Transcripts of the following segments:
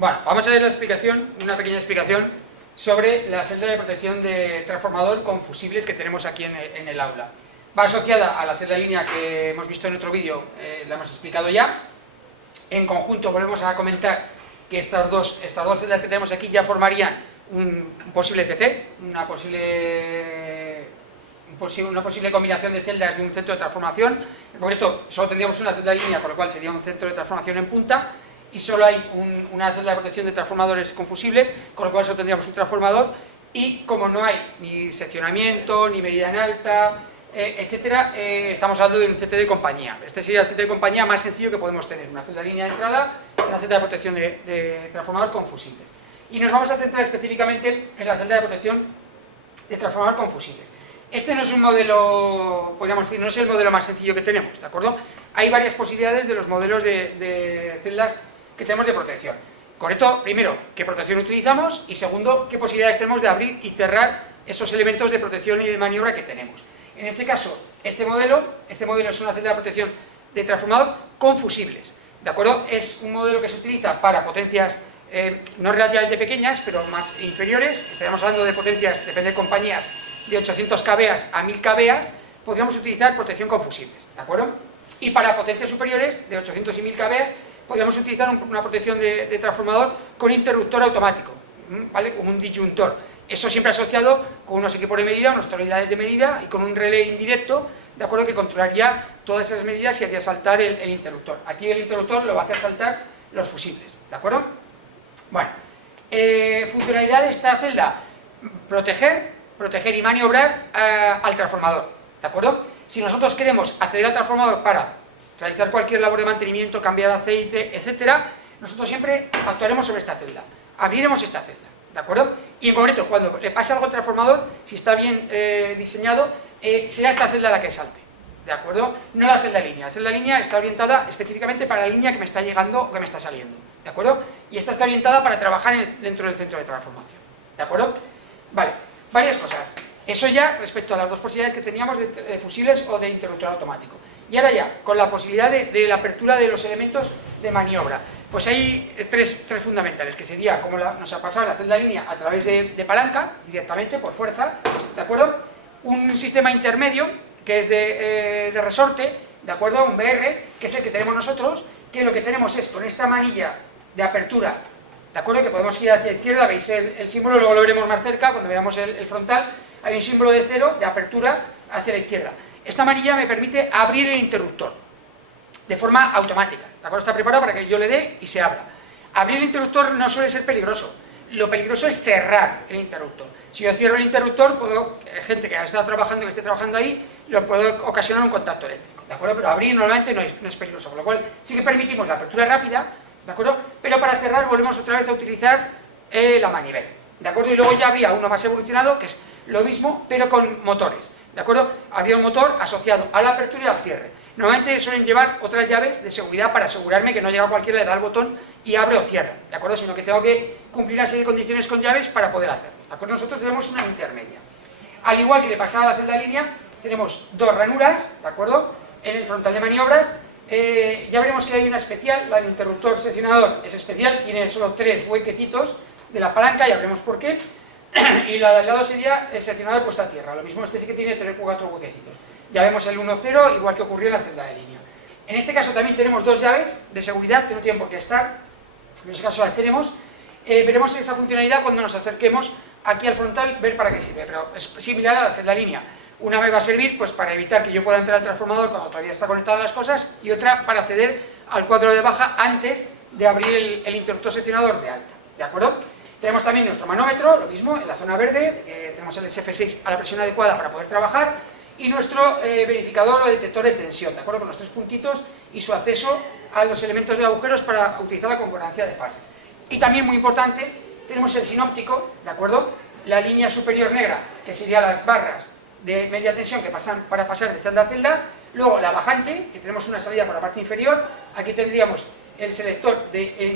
Bueno, vamos a ver la explicación, una pequeña explicación sobre la celda de protección de transformador con fusibles que tenemos aquí en el aula. Va asociada a la celda línea que hemos visto en otro vídeo, la hemos explicado ya. En conjunto volvemos a comentar que estas dos celdas que tenemos aquí ya formarían un posible CT, una posible combinación de celdas de un centro de transformación. En concreto, solo tendríamos una celda línea, por lo cual sería un centro de transformación en punta, y solo hay una celda de protección de transformadores con fusibles, con lo cual solo tendríamos un transformador, y como no hay ni seccionamiento, ni medida en alta, etcétera, estamos hablando de un CT de compañía. Este sería el CT de compañía más sencillo que podemos tener, una celda línea de entrada, una celda de protección de transformador con fusibles. Y nos vamos a centrar específicamente en la celda de protección de transformador con fusibles. Este no es un modelo, podríamos decir, no es el modelo más sencillo que tenemos, ¿de acuerdo? Hay varias posibilidades de los modelos de celdas que tenemos de protección. Correcto, primero, qué protección utilizamos, y segundo, qué posibilidades tenemos de abrir y cerrar esos elementos de protección y de maniobra que tenemos. En este caso, este modelo es una celda de protección de transformador con fusibles, ¿de acuerdo? Es un modelo que se utiliza para potencias no relativamente pequeñas, pero más inferiores. Estaríamos hablando de potencias, depende de compañías, de 800 kVA a 1000 kVA, podríamos utilizar protección con fusibles, ¿de acuerdo? Y para potencias superiores, de 800 y 1000 kVA, podríamos utilizar una protección de transformador con interruptor automático, ¿vale? Con un disyuntor. Eso siempre asociado con unos equipos de medida, unas tonalidades de medida y con un relé indirecto, ¿de acuerdo?, que controlaría todas esas medidas y haría saltar el interruptor. Aquí el interruptor lo va a hacer saltar los fusibles, ¿de acuerdo? Bueno, funcionalidad de esta celda: proteger y maniobrar al transformador, ¿de acuerdo? Si nosotros queremos acceder al transformador para realizar cualquier labor de mantenimiento, cambiar aceite, etcétera, nosotros siempre actuaremos sobre esta celda, abriremos esta celda, ¿de acuerdo? Y en concreto, cuando le pase algo al transformador, si está bien diseñado, será esta celda la que salte, ¿de acuerdo? No la celda línea. La celda línea está orientada específicamente para la línea que me está llegando o que me está saliendo, ¿de acuerdo? Y esta está orientada para trabajar dentro del centro de transformación, ¿de acuerdo? Vale, varias cosas. Eso ya respecto a las dos posibilidades que teníamos de fusibles o de interruptor automático. Y ahora ya, con la posibilidad de la apertura de los elementos de maniobra. Pues hay tres fundamentales, que sería, como nos ha pasado en la celda línea, a través de palanca, directamente, por fuerza, ¿de acuerdo? Un sistema intermedio, que es de resorte, ¿de acuerdo? Un BR, que es el que tenemos nosotros, que lo que tenemos es, con esta manilla de apertura, ¿de acuerdo?, que podemos girar hacia la izquierda, veis el símbolo, luego lo veremos más cerca, cuando veamos el frontal, hay un símbolo de cero, de apertura, hacia la izquierda. Esta manilla me permite abrir el interruptor de forma automática, ¿de acuerdo? Está preparado para que yo le dé y se abra. Abrir el interruptor no suele ser peligroso, lo peligroso es cerrar el interruptor. Si yo cierro el interruptor, gente que ha estado trabajando, que esté trabajando ahí, lo puedo ocasionar un contacto eléctrico, ¿de acuerdo? Pero abrir normalmente no es peligroso, con lo cual sí que permitimos la apertura rápida, ¿de acuerdo? Pero para cerrar volvemos otra vez a utilizar la manivela, ¿de acuerdo? Y luego ya habría uno más evolucionado, que es lo mismo, pero con motores, ¿de acuerdo? Habría un motor asociado a la apertura y al cierre. Normalmente suelen llevar otras llaves de seguridad para asegurarme que no llega cualquiera, le da el botón y abre o cierra, ¿de acuerdo? Sino que tengo que cumplir una serie de condiciones con llaves para poder hacerlo, ¿de acuerdo? Nosotros tenemos una intermedia. Al igual que le pasaba a la celda línea, tenemos dos ranuras, ¿de acuerdo?, en el frontal de maniobras. Ya veremos que hay una especial, la del interruptor seccionador es especial, tiene solo 3 huequecitos de la palanca, ya veremos por qué. Y la de al lado sería el seccionador puesta a tierra, lo mismo, este sí que tiene 3 o 4 huequecitos. Ya vemos el 1-0, igual que ocurrió en la celda de línea. En este caso también tenemos dos llaves de seguridad que no tienen por qué estar, en este caso las tenemos. Veremos esa funcionalidad cuando nos acerquemos aquí al frontal, ver para qué sirve, pero es similar a la celda línea. Una me va a servir pues para evitar que yo pueda entrar al transformador cuando todavía está conectadas las cosas, y otra para acceder al cuadro de baja antes de abrir el interruptor seccionador de alta, ¿de acuerdo? Tenemos también nuestro manómetro, lo mismo, en la zona verde, tenemos el SF6 a la presión adecuada para poder trabajar, y nuestro verificador o detector de tensión, ¿de acuerdo?, con los 3 puntitos y su acceso a los elementos de agujeros para utilizar la concordancia de fases. Y también, muy importante, tenemos el sinóptico, ¿de acuerdo?, la línea superior negra, que serían las barras de media tensión que pasan para pasar de celda a celda, luego la bajante, que tenemos una salida por la parte inferior, aquí tendríamos el selector del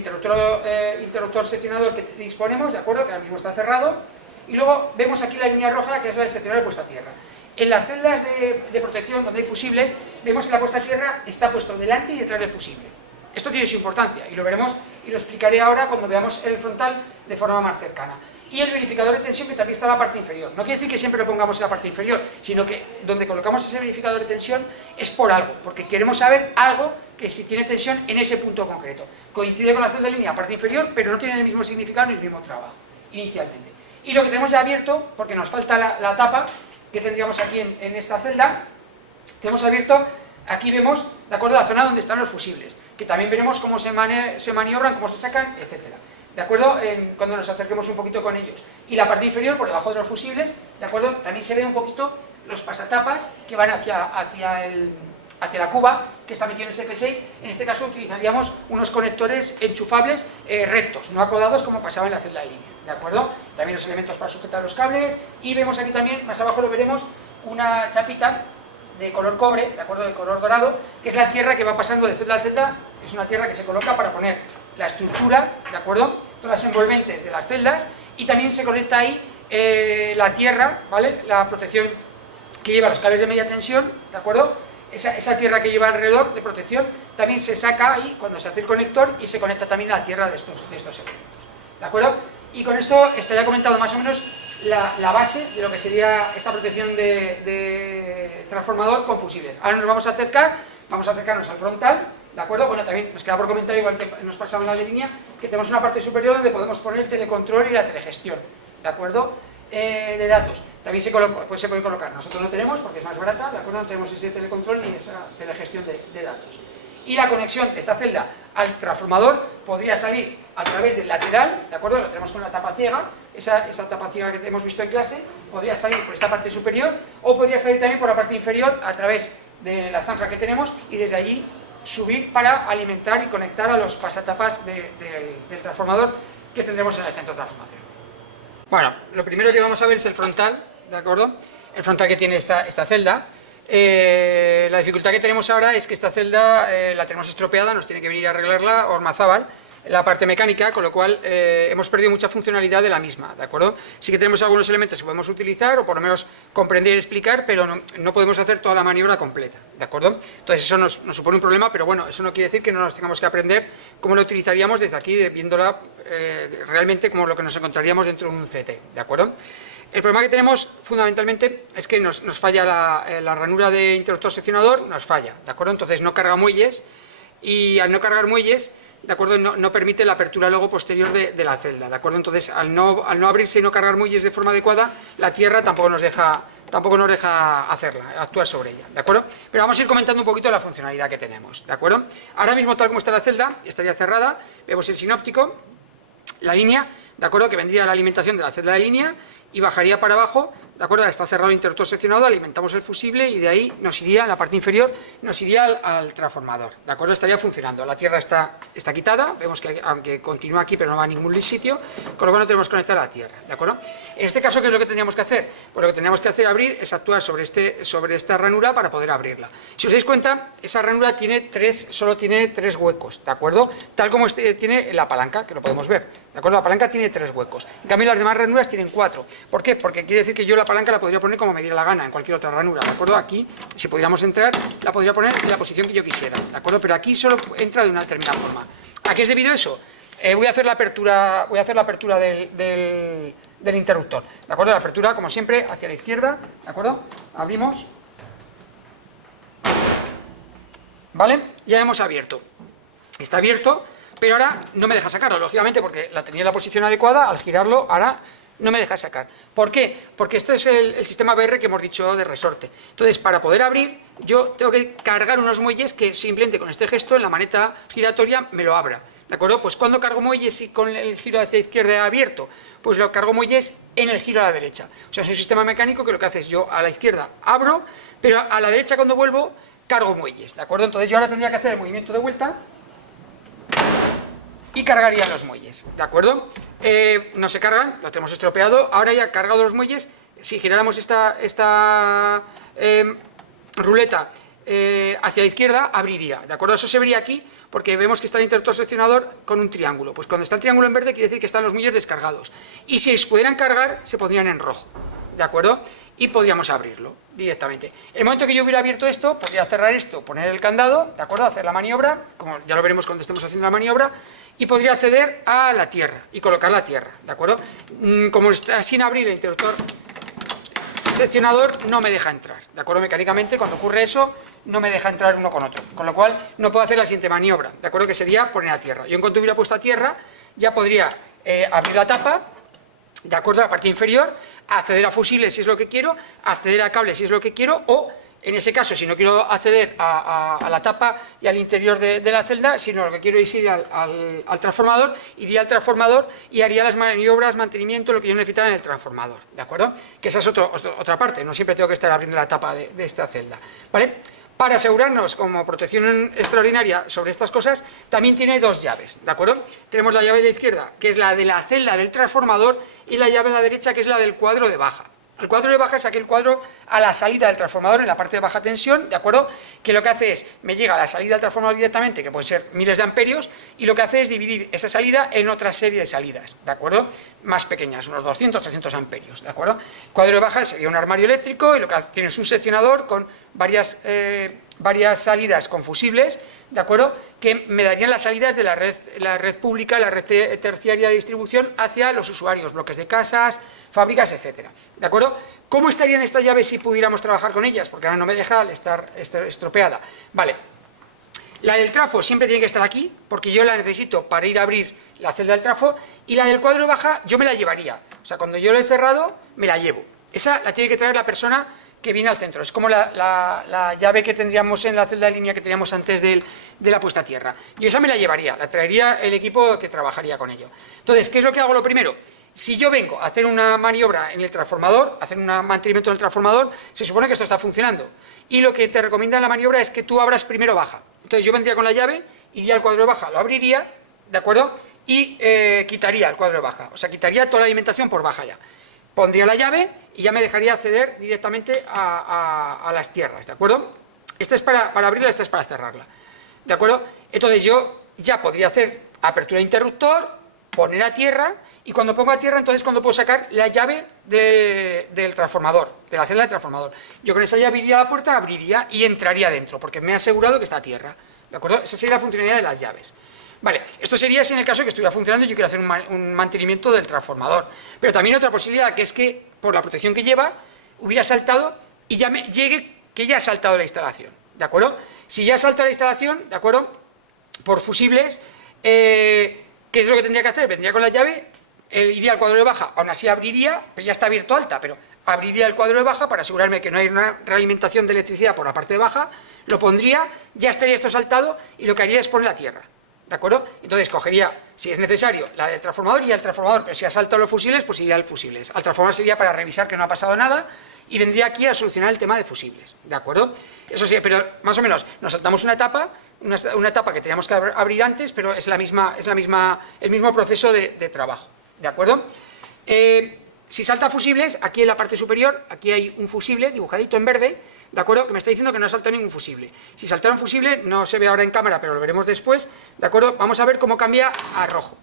interruptor seccionador que disponemos, ¿de acuerdo?, que ahora mismo está cerrado, y luego vemos aquí la línea roja, que es la del seccionador puesta a tierra. En las celdas de protección donde hay fusibles, vemos que la puesta a tierra está puesto delante y detrás del fusible, Esto tiene su importancia y lo veremos y lo explicaré ahora cuando veamos el frontal de forma más cercana. Y el verificador de tensión, que también está en la parte inferior. No quiere decir que siempre lo pongamos en la parte inferior, sino que donde colocamos ese verificador de tensión es por algo, porque queremos saber algo que si tiene tensión en ese punto concreto. Coincide con la celda de línea, parte inferior, pero no tiene el mismo significado ni el mismo trabajo, inicialmente. Y lo que tenemos ya abierto, porque nos falta la tapa que tendríamos aquí en esta celda, tenemos abierto, aquí vemos, de acuerdo, la zona donde están los fusibles, que también veremos cómo se maniobran, cómo se sacan, etcétera. ¿De acuerdo? Cuando nos acerquemos un poquito con ellos. Y la parte inferior, por debajo de los fusibles, ¿de acuerdo? También se ve un poquito los pasatapas que van hacia la cuba, que está metido en ese F6. En este caso utilizaríamos unos conectores enchufables rectos, no acodados como pasaba en la celda de línea, ¿de acuerdo? También los elementos para sujetar los cables, y vemos aquí también, más abajo lo veremos, una chapita de color cobre, de acuerdo, de color dorado, que es la tierra que va pasando de celda a celda. Es una tierra que se coloca para poner la estructura, de acuerdo, todas las envolventes de las celdas, y también se conecta ahí la tierra, ¿vale?, la protección que lleva los cables de media tensión, de acuerdo, esa tierra que lleva alrededor de protección, también se saca ahí cuando se hace el conector y se conecta también a la tierra de estos elementos, ¿de acuerdo? Y con esto estaría comentado más o menos la base de lo que sería esta protección de transformador con fusibles. Ahora nos vamos a acercarnos al frontal, ¿de acuerdo? Bueno, también nos queda por comentar, igual que nos pasaba en la de línea, que tenemos una parte superior donde podemos poner el telecontrol y la telegestión, ¿de acuerdo? De datos. También se puede colocar, nosotros no tenemos porque es más barata, ¿de acuerdo? No tenemos ese telecontrol ni esa telegestión de datos. Y la conexión de esta celda al transformador podría salir a través del lateral, ¿de acuerdo? Lo tenemos con la tapa ciega, esa tapa ciega que hemos visto en clase, podría salir por esta parte superior o podría salir también por la parte inferior a través de la zanja que tenemos y desde allí subir para alimentar y conectar a los pasatapas del transformador que tendremos en el centro de transformación. Bueno, lo primero que vamos a ver es el frontal, ¿de acuerdo? El frontal que tiene esta celda. La dificultad que tenemos ahora es que esta celda la tenemos estropeada, nos tiene que venir a arreglarla Ormazábal, la parte mecánica, con lo cual hemos perdido mucha funcionalidad de la misma, ¿de acuerdo? Sí que tenemos algunos elementos que podemos utilizar, o por lo menos comprender y explicar, pero no podemos hacer toda la maniobra completa, ¿de acuerdo? Entonces eso nos supone un problema, pero bueno, eso no quiere decir que no nos tengamos que aprender cómo lo utilizaríamos desde aquí, viéndola realmente como lo que nos encontraríamos dentro de un CT, ¿de acuerdo? El problema que tenemos fundamentalmente es que nos falla la ranura de interruptor seccionador, nos falla, ¿de acuerdo? Entonces no carga muelles, y al no cargar muelles, ¿de acuerdo?, no permite la apertura luego posterior de la celda, ¿de acuerdo? Entonces al no abrirse y no cargar muelles de forma adecuada, la tierra tampoco nos deja hacerla, actuar sobre ella, ¿de acuerdo? Pero vamos a ir comentando un poquito la funcionalidad que tenemos, ¿de acuerdo? Ahora mismo, tal como está la celda, estaría cerrada, vemos el sinóptico, la línea, ¿de acuerdo?, que vendría la alimentación de la celda de línea y bajaría para abajo, ¿de acuerdo? Está cerrado el interruptor seccionado, alimentamos el fusible y de ahí nos iría, en la parte inferior, nos iría al transformador, ¿de acuerdo? Estaría funcionando. La tierra está quitada, vemos que aunque continúa aquí pero no va a ningún sitio, con lo cual no tenemos que conectar a la tierra, ¿de acuerdo? En este caso, ¿qué es lo que tendríamos que hacer? Pues lo que tendríamos que hacer abrir es actuar sobre esta ranura para poder abrirla. Si os dais cuenta, esa ranura solo tiene tres huecos, ¿de acuerdo? Tal como tiene la palanca, que lo podemos ver, ¿de acuerdo? La palanca tiene 3 huecos, en cambio las demás ranuras tienen 4. ¿Por qué? Porque quiere decir que yo la palanca la podría poner como me diera la gana en cualquier otra ranura, ¿de acuerdo? Aquí, si pudiéramos entrar, la podría poner en la posición que yo quisiera, ¿de acuerdo? Pero aquí solo entra de una determinada forma. ¿A qué es debido eso? Voy a hacer la apertura del interruptor, ¿de acuerdo? La apertura, como siempre, hacia la izquierda, ¿de acuerdo? Abrimos, ¿vale? Ya hemos abierto. Está abierto, pero ahora no me deja sacarlo, lógicamente, porque la tenía en la posición adecuada. Al girarlo, ahora no me deja sacar. ¿Por qué? Porque esto es el sistema BR que hemos dicho de resorte. Entonces, para poder abrir, yo tengo que cargar unos muelles que simplemente con este gesto, en la maneta giratoria, me lo abra, ¿de acuerdo? Pues cuando cargo muelles y con el giro hacia la izquierda abierto, pues lo cargo muelles en el giro a la derecha. O sea, es un sistema mecánico que lo que hace es yo a la izquierda abro, pero a la derecha cuando vuelvo cargo muelles, ¿de acuerdo? Entonces yo ahora tendría que hacer el movimiento de vuelta y cargaría los muelles, ¿de acuerdo? No se cargan, lo tenemos estropeado. Ahora ya cargado los muelles, si giráramos esta ruleta hacia la izquierda, abriría, ¿de acuerdo? Eso se vería aquí porque vemos que está el interruptor seccionador con un triángulo. Pues cuando está el triángulo en verde quiere decir que están los muelles descargados. Y si se pudieran cargar, se pondrían en rojo, ¿de acuerdo? y podríamos abrirlo directamente. En el momento que yo hubiera abierto esto, podría cerrar esto, poner el candado, ¿de acuerdo? Hacer la maniobra, como ya lo veremos cuando estemos haciendo la maniobra, y podría acceder a la tierra y colocar la tierra, ¿de acuerdo? Como está sin abrir el interruptor seccionador, no me deja entrar, ¿de acuerdo? Mecánicamente, cuando ocurre eso, no me deja entrar uno con otro, con lo cual no puedo hacer la siguiente maniobra, ¿de acuerdo? Que sería poner a tierra. Yo en cuanto hubiera puesto a tierra, ya podría abrir la tapa, ¿de acuerdo? La parte inferior, acceder a fusibles si es lo que quiero, acceder a cables si es lo que quiero, o en ese caso, si no quiero acceder a la tapa y al interior de la celda, sino lo que quiero es ir al transformador, iría al transformador y haría las maniobras, mantenimiento, lo que yo necesitara en el transformador, ¿de acuerdo? Que esa es otra parte, no siempre tengo que estar abriendo la tapa de esta celda, ¿vale? Para asegurarnos como protección extraordinaria sobre estas cosas, también tiene dos llaves, ¿de acuerdo? Tenemos la llave de la izquierda, que es la de la celda del transformador, y la llave de la derecha, que es la del cuadro de baja. El cuadro de baja es aquel cuadro a la salida del transformador, en la parte de baja tensión, ¿de acuerdo? Que lo que hace es, me llega a la salida del transformador directamente, que puede ser miles de amperios, y lo que hace es dividir esa salida en otra serie de salidas, ¿de acuerdo? Más pequeñas, unos 200, 300 amperios, ¿de acuerdo? El cuadro de baja sería un armario eléctrico, y lo que hace, tienes un seccionador con varias salidas con fusibles, ¿de acuerdo? Que me darían las salidas de la red pública, la red terciaria de distribución hacia los usuarios, bloques de casas, fábricas, etcétera, ¿de acuerdo? ¿Cómo estarían estas llaves si pudiéramos trabajar con ellas? Porque ahora no me deja al estar estropeada. Vale, la del trafo siempre tiene que estar aquí, porque yo la necesito para ir a abrir la celda del trafo, y la del cuadro de baja yo me la llevaría, o sea, cuando yo lo he cerrado, me la llevo. Esa la tiene que traer la persona que viene al centro, es como la llave que tendríamos en la celda de línea que teníamos antes de la puesta a tierra. Yo esa me la llevaría, la traería el equipo que trabajaría con ello. Entonces, ¿qué es lo que hago lo primero? Si yo vengo a hacer una maniobra en el transformador, hacer un mantenimiento del transformador, se supone que esto está funcionando. Y lo que te recomienda la maniobra es que tú abras primero baja. Entonces yo vendría con la llave, iría al cuadro de baja, lo abriría, ¿de acuerdo? Y quitaría el cuadro de baja, o sea, quitaría toda la alimentación por baja ya. Pondría la llave y ya me dejaría acceder directamente a las tierras, ¿de acuerdo? Esta es para abrirla, esta es para cerrarla, ¿de acuerdo? Entonces yo ya podría hacer apertura de interruptor, poner a tierra, y cuando pongo a tierra, entonces cuando puedo sacar la llave del transformador, de la celda del transformador. Yo con esa llave abriría la puerta, abriría y entraría dentro, porque me he asegurado que está a tierra, ¿de acuerdo? Esa sería la funcionalidad de las llaves. Vale, esto sería si en el caso que estuviera funcionando y yo quiero hacer un mantenimiento del transformador. Pero también otra posibilidad, que es que por la protección que lleva, hubiera saltado y ya me llegue que ya ha saltado la instalación, ¿de acuerdo? Si ya ha saltado la instalación, ¿de acuerdo? Por fusibles, ¿qué es lo que tendría que hacer? Vendría con la llave, iría al cuadro de baja, aún así abriría, pero ya está abierto alta, pero abriría el cuadro de baja para asegurarme que no hay una realimentación de electricidad por la parte de baja, lo pondría, ya estaría esto saltado y lo que haría es poner la tierra, ¿de acuerdo? Entonces cogería, si es necesario, la del transformador y el transformador, pero si ha saltado los fusibles, pues iría al fusibles. Al transformador sería para revisar que no ha pasado nada y vendría aquí a solucionar el tema de fusibles, ¿de acuerdo? Eso sí, pero más o menos nos saltamos una etapa que teníamos que abrir antes, pero es el mismo proceso de trabajo, ¿de acuerdo? Si salta fusibles, aquí en la parte superior, aquí hay un fusible dibujadito en verde, ¿de acuerdo? Que me está diciendo que no salta ningún fusible. Si saltara un fusible, no se ve ahora en cámara, pero lo veremos después, ¿de acuerdo? Vamos a ver cómo cambia a rojo,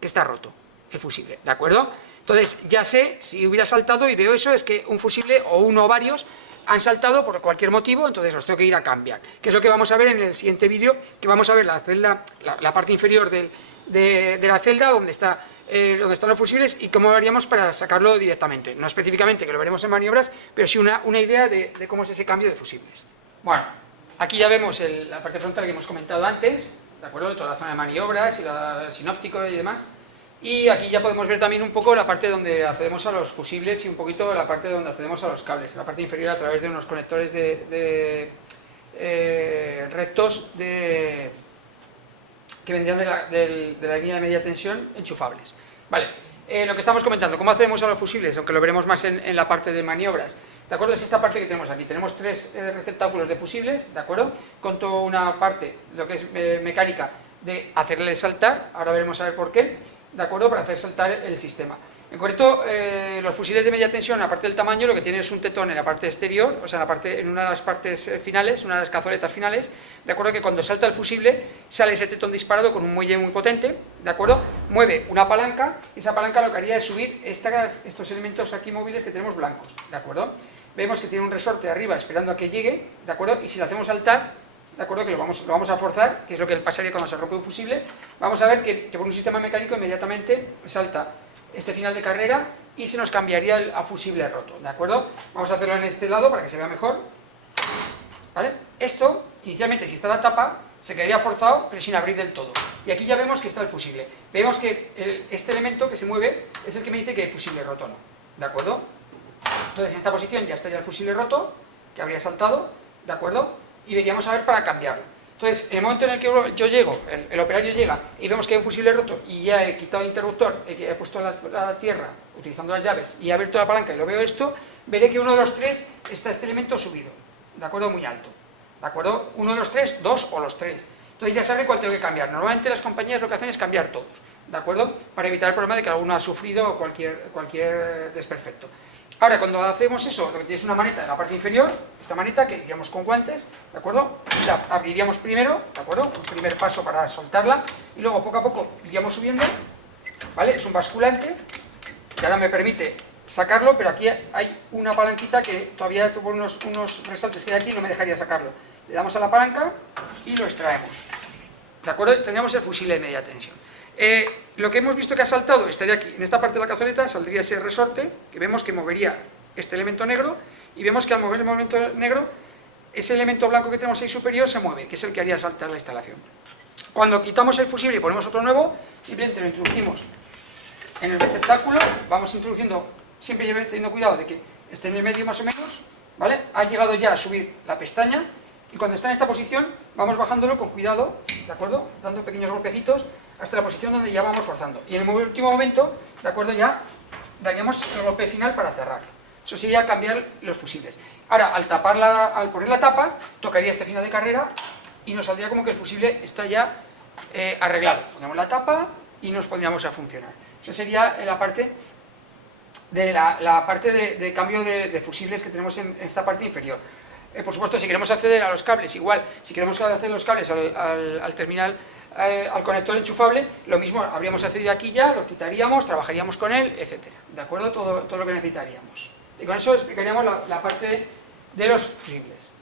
que está roto el fusible, ¿de acuerdo? Entonces, ya sé, si hubiera saltado y veo eso, es que un fusible o uno o varios han saltado por cualquier motivo, entonces los tengo que ir a cambiar. Que es lo que vamos a ver en el siguiente vídeo, que vamos a ver la celda, la parte inferior de la celda, donde están los fusibles y cómo lo haríamos para sacarlo directamente. No específicamente, que lo veremos en maniobras, pero sí una idea de cómo es ese cambio de fusibles. Bueno, aquí ya vemos la parte frontal que hemos comentado antes, ¿de acuerdo? Toda la zona de maniobras y el sinóptico y demás. Y aquí ya podemos ver también un poco la parte donde accedemos a los fusibles y un poquito la parte donde accedemos a los cables. La parte inferior a través de unos conectores rectos que vendrían de la línea de media tensión enchufables. Vale, lo que estamos comentando, ¿cómo accedemos a los fusibles? Aunque lo veremos más en la parte de maniobras. ¿De acuerdo? Es esta parte que tenemos aquí. Tenemos tres receptáculos de fusibles, ¿de acuerdo? Con toda una parte, lo que es mecánica, de hacerle saltar, ahora veremos a ver por qué. ¿de acuerdo?, para hacer saltar el sistema. En concreto, los fusibles de media tensión, aparte del tamaño, lo que tienen es un tetón en la parte exterior, o sea, en una de las partes finales, una de las cazoletas finales, ¿de acuerdo?, que cuando salta el fusible sale ese tetón disparado con un muelle muy potente, ¿de acuerdo?, mueve una palanca, y esa palanca lo que haría es subir estos elementos aquí móviles que tenemos blancos, ¿de acuerdo? Vemos que tiene un resorte arriba esperando a que llegue, ¿de acuerdo?, y si lo hacemos saltar, ¿de acuerdo?, que lo vamos a forzar, que es lo que pasaría cuando se rompe un fusible, vamos a ver que por un sistema mecánico inmediatamente salta este final de carrera y se nos cambiaría a fusible roto, ¿de acuerdo? Vamos a hacerlo en este lado para que se vea mejor, ¿vale? Esto, inicialmente, si está la tapa, se quedaría forzado, pero sin abrir del todo. Y aquí ya vemos que está el fusible. Vemos que este elemento que se mueve es el que me dice que hay fusible roto o no, ¿de acuerdo? Entonces, en esta posición ya estaría el fusible roto, que habría saltado, ¿de acuerdo?, y veríamos a ver para cambiarlo. Entonces, en el momento en el que yo llego, el operario llega y vemos que hay un fusible roto y ya he quitado el interruptor, he puesto la tierra utilizando las llaves y he abierto la palanca y lo veo esto, veré que uno de los tres está este elemento subido, ¿de acuerdo?, muy alto, ¿de acuerdo? Uno de los tres, dos o los tres. Entonces ya sabré cuál tengo que cambiar. Normalmente las compañías lo que hacen es cambiar todos, ¿de acuerdo?, para evitar el problema de que alguno ha sufrido cualquier desperfecto. Ahora, cuando hacemos eso, lo que tiene es una maneta en la parte inferior, esta maneta que iríamos con guantes, ¿de acuerdo?, la abriríamos primero, ¿de acuerdo?, un primer paso para soltarla, y luego poco a poco iríamos subiendo, ¿vale?, es un basculante, que ahora me permite sacarlo, pero aquí hay una palanquita que todavía tuvo unos resaltes que hay aquí y no me dejaría sacarlo. Le damos a la palanca y lo extraemos, ¿de acuerdo?, tendríamos el fusible de media tensión. Lo que hemos visto que ha saltado estaría aquí, en esta parte de la cazoleta saldría ese resorte, que vemos que movería este elemento negro, y vemos que al mover el elemento negro, ese elemento blanco que tenemos ahí superior se mueve, que es el que haría saltar la instalación. Cuando quitamos el fusible y ponemos otro nuevo, simplemente lo introducimos en el receptáculo, vamos introduciendo, siempre teniendo cuidado de que esté en el medio más o menos, ¿vale? Ha llegado ya a subir la pestaña, y cuando está en esta posición, vamos bajándolo con cuidado, ¿de acuerdo?, dando pequeños golpecitos, hasta la posición donde ya vamos forzando. Y en el último momento, ¿de acuerdo?, ya daríamos el golpe final para cerrar. Eso sería cambiar los fusibles. Ahora, al poner la tapa, tocaría este final de carrera y nos saldría como que el fusible está ya arreglado. Ponemos la tapa y nos pondríamos a funcionar. Esa sería la parte de cambio de fusibles que tenemos en esta parte inferior. Por supuesto, si queremos acceder a los cables, igual, si queremos acceder a los cables al terminal, al conector enchufable, lo mismo, habríamos accedido aquí ya, lo quitaríamos, trabajaríamos con él, etcétera. ¿De acuerdo? Todo lo que necesitaríamos. Y con eso explicaríamos la parte de los fusibles.